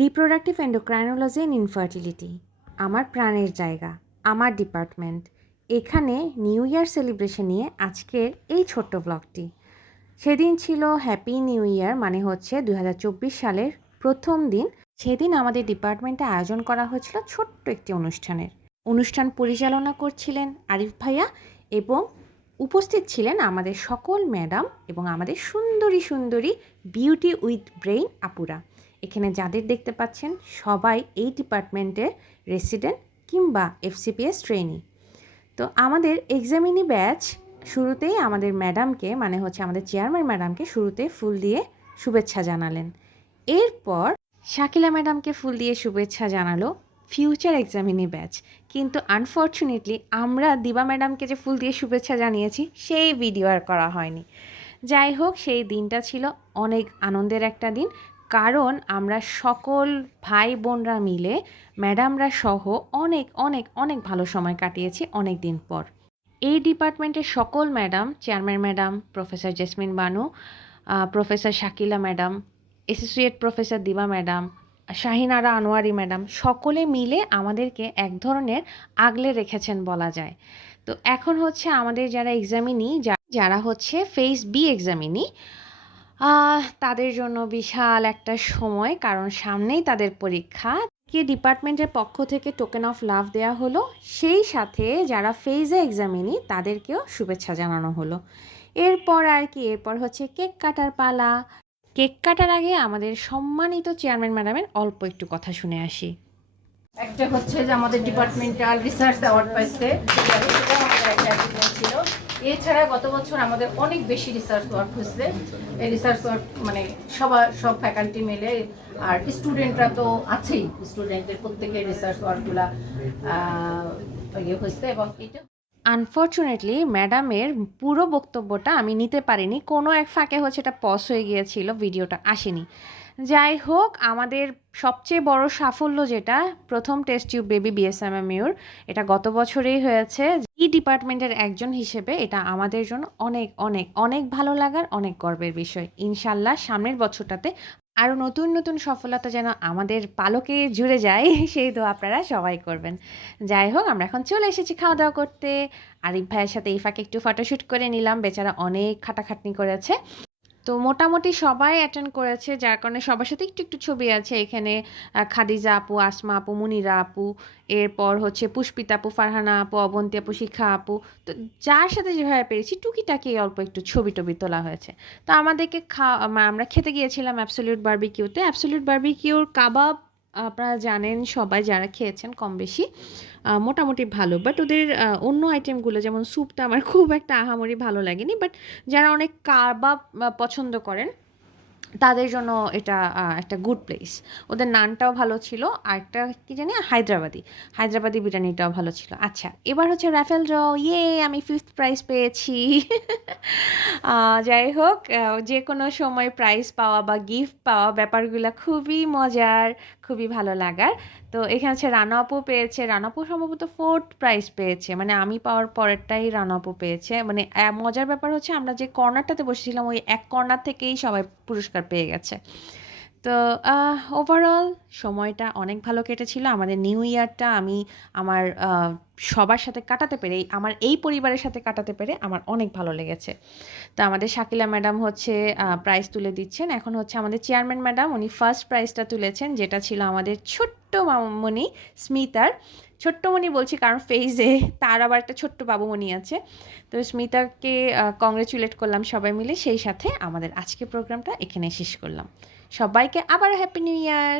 Reproductive endocrinology and infertility আমার প্রাণের জায়গা, আমার ডিপার্টমেন্ট এখানে নিউ ইয়ার সেলিব্রেশন নিয়ে আজকের এই ছোট্ট ব্লগটি সেদিন ছিল হ্যাপি নিউ ইয়ার মানে হচ্ছে দু হাজার চব্বিশ সালের প্রথম দিন। সেদিন আমাদের ডিপার্টমেন্টে আয়োজন করা হয়েছিল ছোট্ট একটি অনুষ্ঠানের। অনুষ্ঠান পরিচালনা করছিলেন আরিফ ভাইয়া এবং উপস্থিত ছিলেন আমাদের সকল ম্যাডাম এবং আমাদের সুন্দরী সুন্দরী বিউটি উইথ ব্রেইন আপুরা। এখানে যাদের দেখতে পাচ্ছেন সবাই এই ডিপার্টমেন্টের রেসিডেন্ট কিংবা এফসিপিএস ট্রেনি তো আমাদের এক্সামিনি ব্যাচ শুরুতেই আমাদের ম্যাডামকে মানে হচ্ছে আমাদের চেয়ারম্যান ম্যাডামকে শুরুতে ফুল দিয়ে শুভেচ্ছা জানালেন। এরপর শাকিলা ম্যাডামকে ফুল দিয়ে শুভেচ্ছা জানালো ফিউচার এক্সামিনি ব্যাচ। কিন্তু আনফর্চুনেটলি আমরা দিবা ম্যাডামকে যে ফুল দিয়ে শুভেচ্ছা জানিয়েছি, সেই ভিডিও আর করা হয়নি। যাই হোক, সেই দিনটা ছিল অনেক আনন্দের একটা দিন। কারণ আমরা সকল ভাই বোনরা মিলে ম্যাডামরা সহ অনেক অনেক অনেক ভালো সময় কাটিয়েছি অনেক দিন পর। এই ডিপার্টমেন্টের সকল madam, chairman madam, professor Jasmine Banu professor Shakila madam, associate professor Diba madam, Shahinara Anwari madam, সকলে মিলে আমাদেরকে এক ধরনের আগলে রেখেছেন বলা যায়। তো এখন হচ্ছে আমাদের যারা এক্সামিনি যারা হচ্ছে ফেস বি এক্সামিনি তাদের জন্য বিশাল একটা সময়, কারণ সামনেই তাদের পরীক্ষা। কে ডিপার্টমেন্টের পক্ষ থেকে টোকেন অফ লাভ দেওয়া হলো, সেই সাথে যারা ফেজে এক্সামিনি তাদেরকেও শুভেচ্ছা জানানো হলো। এরপর আর কি, এরপর হচ্ছে কেক কাটার পালা। কেক কাটার আগে আমাদের সম্মানিত চেয়ারম্যান ম্যাডামের অল্প একটু কথা শুনে আসি। একটা হচ্ছে যে আমাদের ডিপার্টমেন্টাল রিসার্চ অ্যাওয়ার্ড পাইছে। এছাড়া গত বছর আমাদের অনেক বেশি রিসার্চ ওয়ার্ক হয়েছে। এই রিসার্চ ওয়ার্ক মানে সবার, সব ফ্যাকাল্টি মিলে, আর স্টুডেন্টরা তো আছেই। স্টুডেন্টদের প্রত্যেকের রিসার্চ ওয়ার্কগুলা ইয়ে হয়েছে এবং এটা আনফর্চুনেটলি ম্যাডামের পুরো বক্তব্যটা আমি নিতে পারিনি। কোনো এক ফাঁকে হচ্ছে এটা পজ হয়ে গিয়েছিল ভিডিওটা আসেনি। যাই হোক, আমাদের সবচেয়ে বড় সাফল্য যেটা, প্রথম টেস্ট টিউব বেবি বিএসএমএমইউর এটা গত বছরেই হয়েছে। ডিপার্টমেন্টের একজন হিসেবে এটা আমাদের জন্য অনেক অনেক অনেক ভালো লাগার, অনেক গর্বের বিষয়। ইনশাল্লাহ সামনের বছরটাতে আরও নতুন নতুন সফলতা যেন আমাদের পালকে জুড়ে যায়, সেই তো আপনারা সবাই করবেন। যাই হোক, আমরা এখন চলে এসেছি খাওয়া দাওয়া করতে। আরিফ ভাইয়ের সাথে ইফাকে ফাঁকে একটু ফটোশ্যুট করে নিলাম। বেচারা অনেক খাটাখাটনি করেছে। তো মোটামুটি সবাই অ্যাটেন্ড করেছে, যার কারণে সবার সাথে একটু একটু ছবি আছে। এখানে খাদিজা আপু, আসমা আপু, মুনিরা আপু, এরপর হচ্ছে পুষ্পিতা আপু, ফারহানা আপু, অবন্তী আপু, শিখা আপু। তো যার সাথে যেভাবে পেরেছি, টুকিটাকি অল্প একটু ছবি টবি তোলা হয়েছে। তো আমাদেরকে খাওয়া, আমরা খেতে গিয়েছিলাম অ্যাবসলিউট বার্বিকিউতে অ্যাবসলিউট বার্বিকিউর কাবাব আপনারা জানেন সবাই যারা খেয়েছেন কম বেশি মোটামুটি ভালো। বাট ওদের অন্য আইটেমগুলো যেমন স্যুপটা আমার খুব একটা আহামরি ভালো লাগেনি। বাট যারা অনেক কাবাব পছন্দ করেন তাদের জন্য এটা একটা গুড প্লেস ওদের নানটাও ভালো ছিল আর একটা কি জানি, হায়দ্রাবাদি। হায়দ্রাবাদি বিরিয়ানিটাও ভালো ছিল। আচ্ছা এবার হচ্ছে রাফেল র ইয়ে আমি ফিফথ প্রাইজ পেয়েছি। যাই হোক যে কোনো সময় প্রাইজ পাওয়া বা গিফট পাওয়া ব্যাপারগুলো খুবই মজার, খুবই ভালো লাগার। তো এখানে হচ্ছে রানা আপু পেয়েছে, রানা আপু সম্ভবত ফোর্থ প্রাইজ পেয়েছে। মানে আমি পাওয়ার পরেরটাই রানা আপু পেয়েছে। মানে মজার ব্যাপার হচ্ছে আমরা যে কর্নারটাতে বসেছিলাম, ওই এক কর্নার থেকেই সবাই পুরস্কার পেয়ে গেছে। তো ওভারঅল সময়টা অনেক ভালো কেটেছিল। আমাদের নিউ ইয়ারটা আমি আমার সবার সাথে কাটাতে পেরে, আমার এই পরিবারের সাথে কাটাতে পেরে আমার অনেক ভালো লেগেছে। তো আমাদের শাকিলা ম্যাডাম হচ্ছে প্রাইজ তুলে দিচ্ছেন। এখন হচ্ছে আমাদের চেয়ারম্যান ম্যাডাম, উনি ফার্স্ট প্রাইজটা তুলেছেন, যেটা ছিল আমাদের ছোট্ট মামনি, স্মিতার। ছোট্টমণি বলছি কারণ ফেজে তার আবার একটা ছোট্ট বাবুমণি আছে। তো স্মিতাকে কংগ্রেচুলেট করলাম সবাই মিলে। সেই সাথে আমাদের আজকে প্রোগ্রামটা এখানে শেষ করলাম। সবাইকে আবার হ্যাপি নিউ ইয়ার